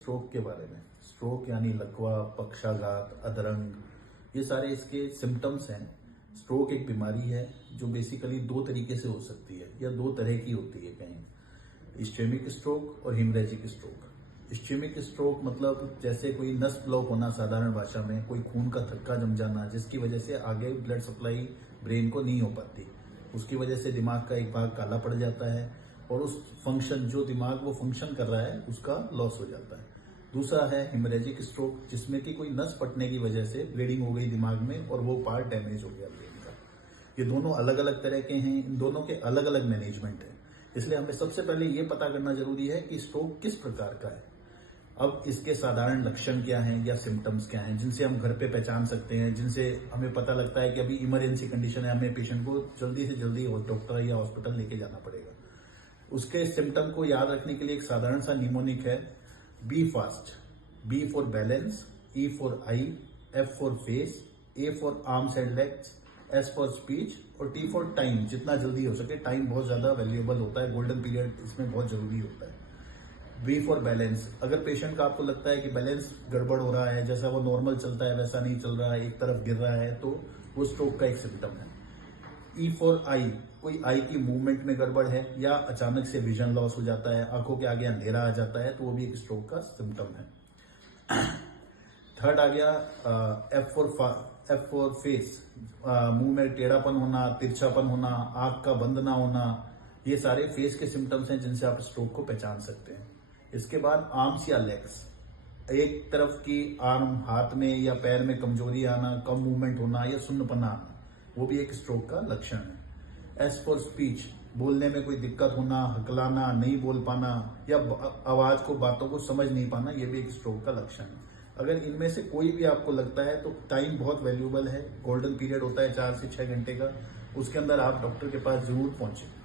Stroke के बारे में। स्ट्रोक यानी लकवा, पक्षाघात, अधरंग, ये सारे इसके सिम्टम्स हैं। स्ट्रोक एक बीमारी है जो बेसिकली दो तरीके से हो सकती है या दो तरह की होती है कहीं, इस्चेमिक स्ट्रोक और हिमरेजिक स्ट्रोक। इस्चेमिक स्ट्रोक मतलब जैसे कोई नस ब्लॉक होना, साधारण भाषा में कोई खून का थक्का जम जाना जिसकी वजह से आगे ब्लड सप्लाई ब्रेन को नहीं हो पाती, उसकी वजह से दिमाग का एक भाग काला पड़ जाता है और उस फंक्शन जो दिमाग वो फंक्शन कर रहा है उसका लॉस हो जाता है। दूसरा है हिमरेजिक स्ट्रोक, जिसमें कि कोई नस फटने की वजह से ब्लीडिंग हो गई दिमाग में और वो पार्ट डैमेज हो गया ब्रेन का। ये दोनों अलग अलग तरह के हैं, इन दोनों के अलग अलग मैनेजमेंट है। इसलिए हमें सबसे पहले ये पता करना जरूरी है कि स्ट्रोक किस प्रकार का है। अब इसके साधारण लक्षण क्या हैं या सिम्टम्स क्या हैं जिनसे हम घर पे पहचान सकते हैं, जिनसे हमें पता लगता है कि अभी इमरजेंसी कंडीशन है, हमें पेशेंट को जल्दी से जल्दी डॉक्टर या हॉस्पिटल लेके जाना पड़ेगा। उसके सिम्टम को याद रखने के लिए एक साधारण सा निमोनिक है, be fast, B for balance, E for eye, F for face, A for arms and legs, S for speech और टी फॉर टाइम। जितना जल्दी हो सके, टाइम बहुत ज्यादा वैल्यूएबल होता है, गोल्डन पीरियड इसमें बहुत जरूरी होता है। बी फॉर बैलेंस, अगर पेशेंट का आपको लगता है कि बैलेंस गड़बड़ हो रहा है, जैसा वो नॉर्मल चलता है वैसा नहीं चल रहा है, एक तरफ गिर रहा है, तो वो स्ट्रोक का एक सिम्टम है। ई फॉर आई, कोई आई की मूवमेंट में गड़बड़ है या अचानक से विजन लॉस हो जाता है, आंखों के आगे अंधेरा आ जाता है, तो वो भी एक स्ट्रोक का सिम्टम है। थर्ड आ गया एफ फॉर फेस, मुंह में टेढ़ापन होना, तिरछापन होना, आंख का बंद ना होना, ये सारे फेस के सिम्टम्स हैं जिनसे आप स्ट्रोक को पहचान सकते हैं। इसके बाद आर्म्स या लेग्स, एक तरफ की आर्म, हाथ में या पैर में कमजोरी आना, कम मूवमेंट होना या सुन्नपना आना, वो भी एक स्ट्रोक का लक्षण है। एस फॉर स्पीच, बोलने में कोई दिक्कत होना, हकलाना, नहीं बोल पाना या आवाज को, बातों को समझ नहीं पाना, ये भी एक स्ट्रोक का लक्षण है। अगर इनमें से कोई भी आपको लगता है तो टाइम बहुत वैल्यूएबल है, गोल्डन पीरियड होता है 4 से 6 घंटे का, उसके अंदर आप डॉक्टर के पास जरूर पहुंचे।